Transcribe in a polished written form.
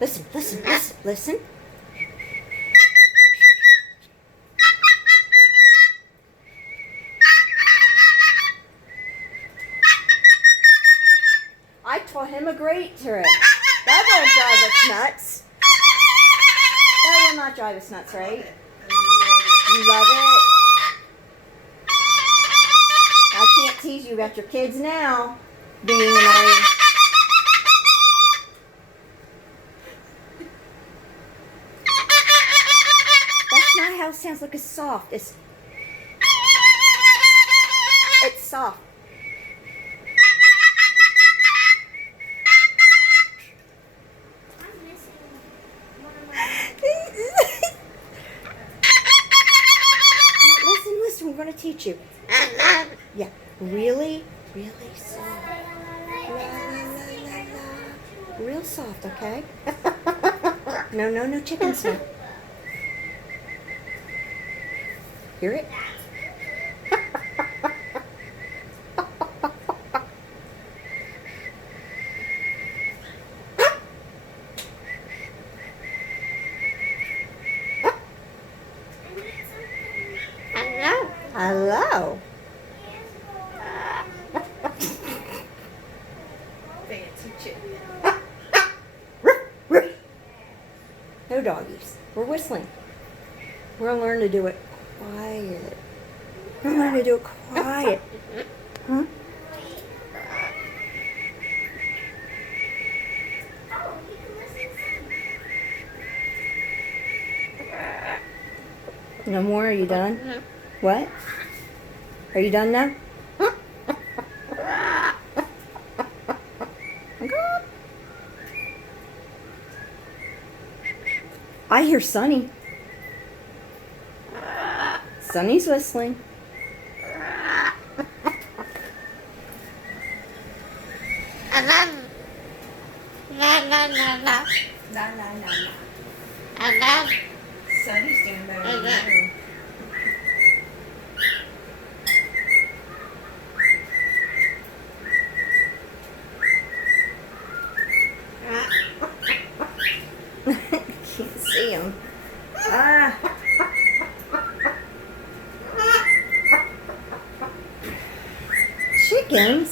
Listen, listen, listen, listen. I taught him a great trick. That won't drive us nuts. That will not drive us nuts, right? You love it? I can't tease you about your kids now being annoying. That's not how it sounds like. It's soft. It's soft. Listen, we're going to teach you. Yeah, really soft. Real soft, okay? No chicken snap. Hear it? Hello. No doggies. We're whistling. We're gonna learn to do it quiet. We're gonna learn to do it quiet. Huh? No more? Are you done? What? Are you done now? I hear Sonny. Sonny's whistling. Sonny's doing better than you. Can't see him. Chickens.